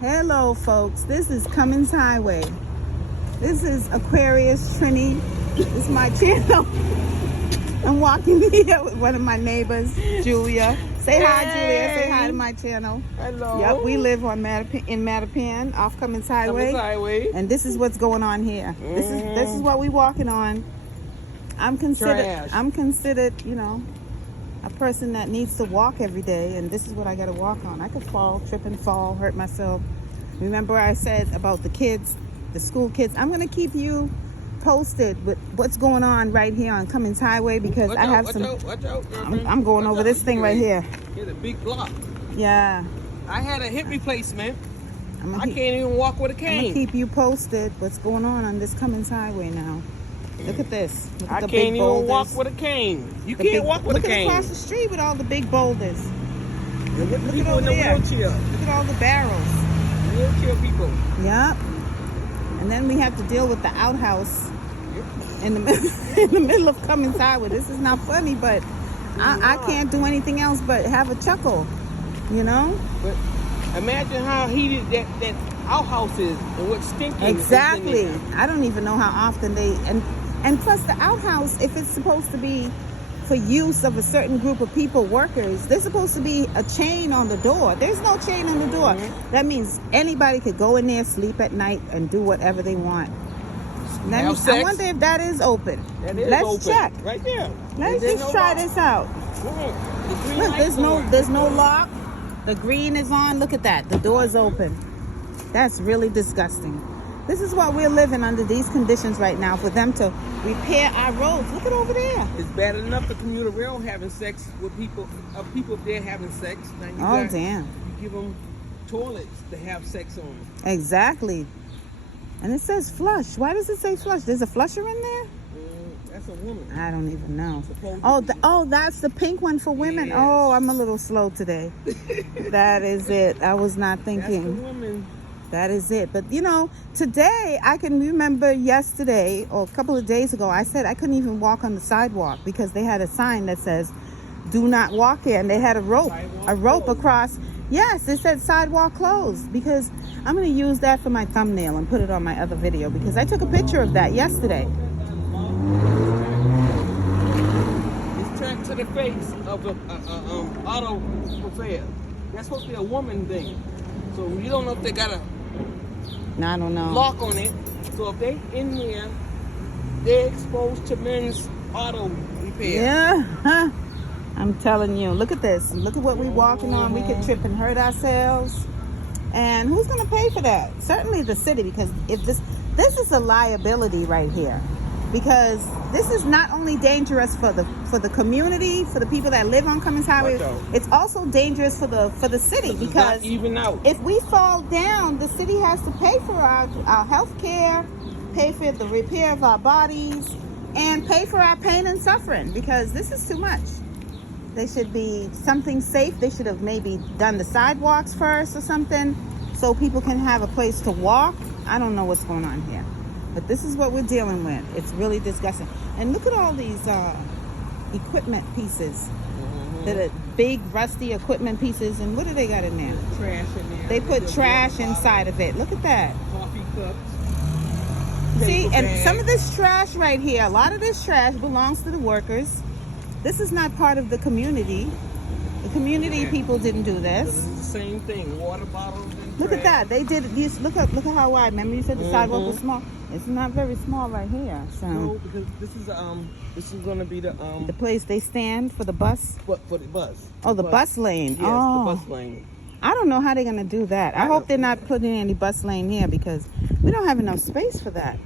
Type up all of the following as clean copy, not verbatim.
Hello, folks. This is Cummins Highway. This is Aquarius Trini. This is my channel. I'm walking here with one of my neighbors, Julia. Say hi, Julia. Say hi to my channel. Hello. Yep, we live on in Mattapan, off Cummins Highway. Cummins Highway. And this is what's going on here. This is what we walking on. I'm considered, a person that needs to walk every day, and this is what I got to walk on. I could fall, trip and fall, hurt myself. Remember I said about the kids, the school kids. I'm going to keep you posted with what's going on right here on Cummins Highway because Watch I have out, watch out, I'm going over this thing right here. It's a big block. Yeah. I had a hip replacement. I can't can't even walk with a cane. I'm going to keep you posted what's going on this Cummins Highway now. Look at this. Look at I the can't big even boulders. walk with a cane. You can't walk with a cane. Look across the street with all the big boulders. Look at people over in the there. wheelchair. Look at all the barrels. Wheelchair people. Yep. And then we have to deal with the outhouse in the middle of Cummins Highway. This is not funny, but I can't do anything else but have a chuckle, But imagine how heated that outhouse is and what stinking. Exactly. Is in there. I don't even know how often and plus the outhouse, if it's supposed to be for use of a certain group of people, workers, there's supposed to be a chain on the door. There's no chain on the door. That means anybody could go in there, sleep at night, and do whatever they want. I wonder if that is open. Let's check. Right there. Let's just try this out. Look, there's no lock. The green is on. Look at that. The door is open. That's really disgusting. This is what we're living under these conditions right now, for them to repair our roads. Look at over there. It's bad enough the commuter rail having sex with people there having sex. Now damn. You give them toilets to have sex on. Exactly. And it says flush. Why does it say flush? There's a flusher in there? That's a woman. I don't even know. Oh, that's the pink one for women. Yes. Oh, I'm a little slow today. That is it. I was not thinking. That's the woman. That is it. But today I can remember yesterday or a couple of days ago, I said I couldn't even walk on the sidewalk because they had a sign that says, "Do not walk here," and they had a rope across. Yes, it said sidewalk closed, because I'm going to use that for my thumbnail and put it on my other video because I took a picture of that yesterday. It's tracked to the face of the auto repair. That's supposed to be a woman thing. So you don't know if they got a I don't know. lock on it. So if they in there, they're exposed to men's auto repair. Yeah. I'm telling you, look at this. Look at what we're walking on. We could trip and hurt ourselves. And who's going to pay for that? Certainly the city, because if this is a liability right here. Because this is not only dangerous for the community, for the people that live on Cummins Highway, it's also dangerous for the city, because even out. If we fall down, the city has to pay for our health care, pay for the repair of our bodies, and pay for our pain and suffering, because this is too much. They should be something safe. They should have maybe done the sidewalks first or something so people can have a place to walk. I don't know what's going on here. But this is what we're dealing with. It's really disgusting. And look at all these equipment pieces. That are big, rusty equipment pieces. And what do they got in there? Trash in there. They put trash inside of it. Look at that. Coffee cups. See, and some of this trash right here, a lot of this trash belongs to the workers. This is not part of the community. The community people didn't do this. It's the same thing. Water bottles and Look at that. They did it. Look at how wide. Remember you said the sidewalk was small. It's not very small right here. So no, because this is gonna be the place they stand for the bus. for the bus. Oh, the bus lane. Yes, oh, the bus lane. I don't know how they're gonna do that. I hope they're not putting any bus lane here, because we don't have enough space for that.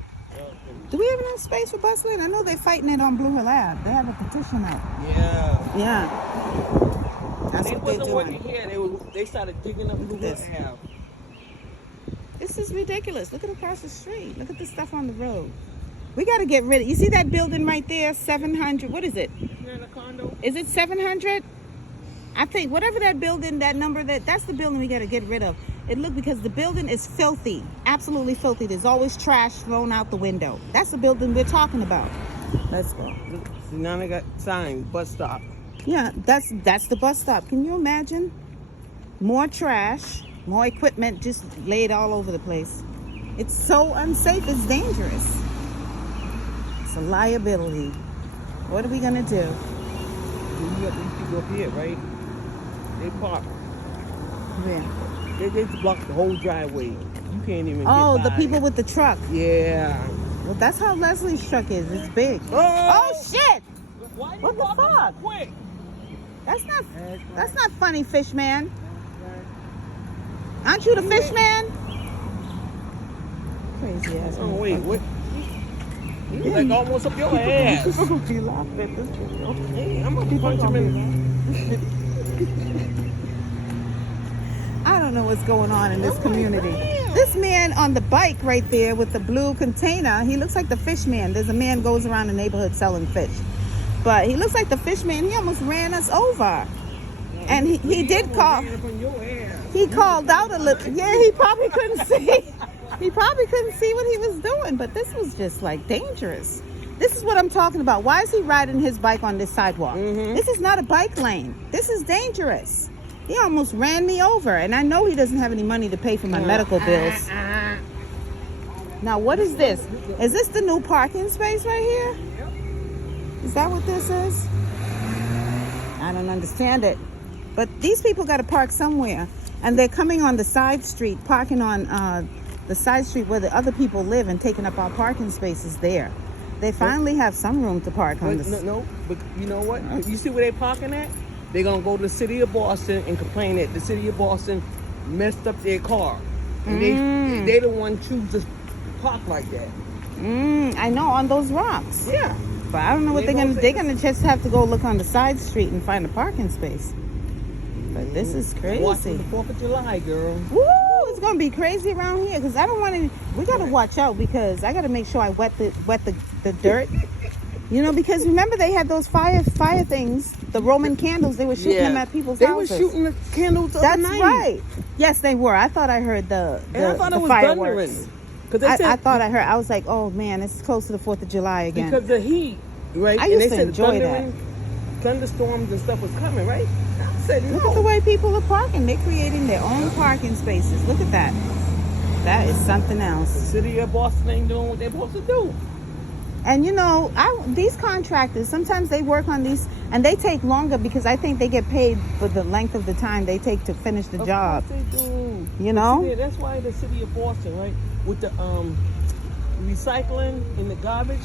Do we have enough space for bus lane? I know they're fighting it on Blue Hill Ave. They have a petition up. Yeah. Yeah. That's what they're doing. Working here. They started digging up Blue Hill Ave. This is ridiculous. Look at across the street. Look at the stuff on the road. We got to get rid of. You see that building right there? 700. What is it? You're in a condo? Is it 700? I think whatever that building, that number, that's the building we got to get rid of. Because the building is filthy, absolutely filthy. There's always trash thrown out the window. That's the building we're talking about. Let's go. See, now they got signs, bus stop. Yeah, that's the bus stop. Can you imagine? More trash. More equipment just laid all over the place. It's so unsafe. It's dangerous. It's a liability. What are we gonna do? You got these people up here, right? They park. Yeah. They just block the whole driveway. You can't even Oh, get the by. people with the truck. Yeah. Well, that's how Leslie's truck is. It's big. Oh shit! Why you What the walking fuck? so quick? That's not funny, fish man. Aren't you the fish man? Crazy ass. Oh wait, motherfucker. what? He's like almost up your ass. People gonna be laughing at this video. Hey, I'm gonna punch him in. I don't know what's going on in this Oh, community. damn. This man on the bike right there with the blue container, he looks like the fish man. There's a man goes around the neighborhood selling fish. But he looks like the fish man. He almost ran us over. And he did call. He called out a little. Yeah, he probably couldn't see. He probably couldn't see what he was doing. But this was just like dangerous. This is what I'm talking about. Why is he riding his bike on this sidewalk? Mhm. This is not a bike lane. This is dangerous. He almost ran me over. And I know he doesn't have any money to pay for my medical bills. Now, what is this? Is this the new parking space right here? Is that what this is? I don't understand it. But these people got to park somewhere. And they're coming on the side street, parking on the side street where the other people live and taking up our parking spaces there. They finally have some room to park on this. No, but you know what? You see where they parking at? They're going to go to the city of Boston and complain that the city of Boston messed up their car. And they the one choose to park like that. I know, on those rocks. Yeah. But I don't know what they're gonna. They're gonna just have to go look on the side street and find a parking space. But this is crazy. Watching the 4th of July, girl. Woo! It's gonna be crazy around here because I don't want to. We gotta watch out because I gotta make sure I wet the dirt. You know, because remember they had those fire things, the Roman candles. They were shooting them at people's houses. They were shooting the candles the That's other night. right. Yes, they were. I thought I heard the I thought it was fireworks. thundering. Cause they said, I thought I heard. I was like, oh man, it's close to the 4th of July again. because the heat, right? I and used they to said enjoy that. thunderstorms and stuff was coming, right? I said no. Look at the way people are parking. They're creating their own parking spaces. Look at that. That is something The else. city of Boston ain't doing what they're supposed to do. And you know, these contractors, sometimes they work on these and they take longer because I think they get paid for the length of the time they take to finish the job. Of course they do. You know? Yeah, that's why the city of Boston, right, with the recycling and the garbage,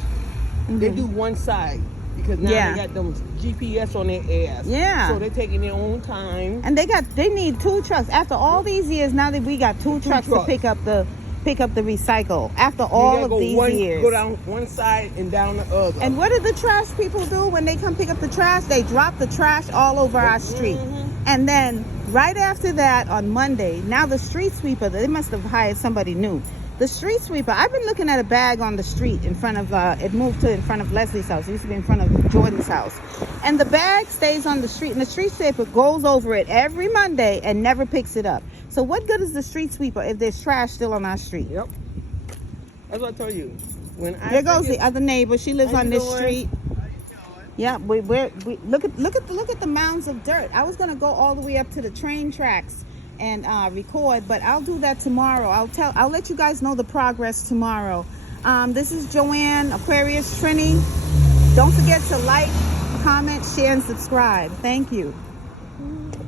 they do one side because now they got them GPS on their ass. Yeah. So they're taking their own time. And they need 2 trucks. After all these years, now that we got 2 trucks to pick up the recycle. After all of these years. Go down one side and down the other. And what do the trash people do when they come pick up the trash? They drop the trash all over our street. And then right after that on Monday, now the street sweeper, they must have hired somebody new. The street sweeper, I've been looking at a bag on the street in front of, it moved to in front of Leslie's house. It used to be in front of Jordan's house. And the bag stays on the street and the street sweeper goes over it every Monday and never picks it up. So what good is the street sweeper if there's trash still on our street? Yep. That's what I tell you. There goes the other neighbor. She lives on this street. Yeah, we look at the mounds of dirt. I was gonna go all the way up to the train tracks and record, but I'll do that tomorrow. I'll let you guys know the progress tomorrow. This is Joanne, Aquarius Trini. Don't forget to like, comment, share, and subscribe. Thank you.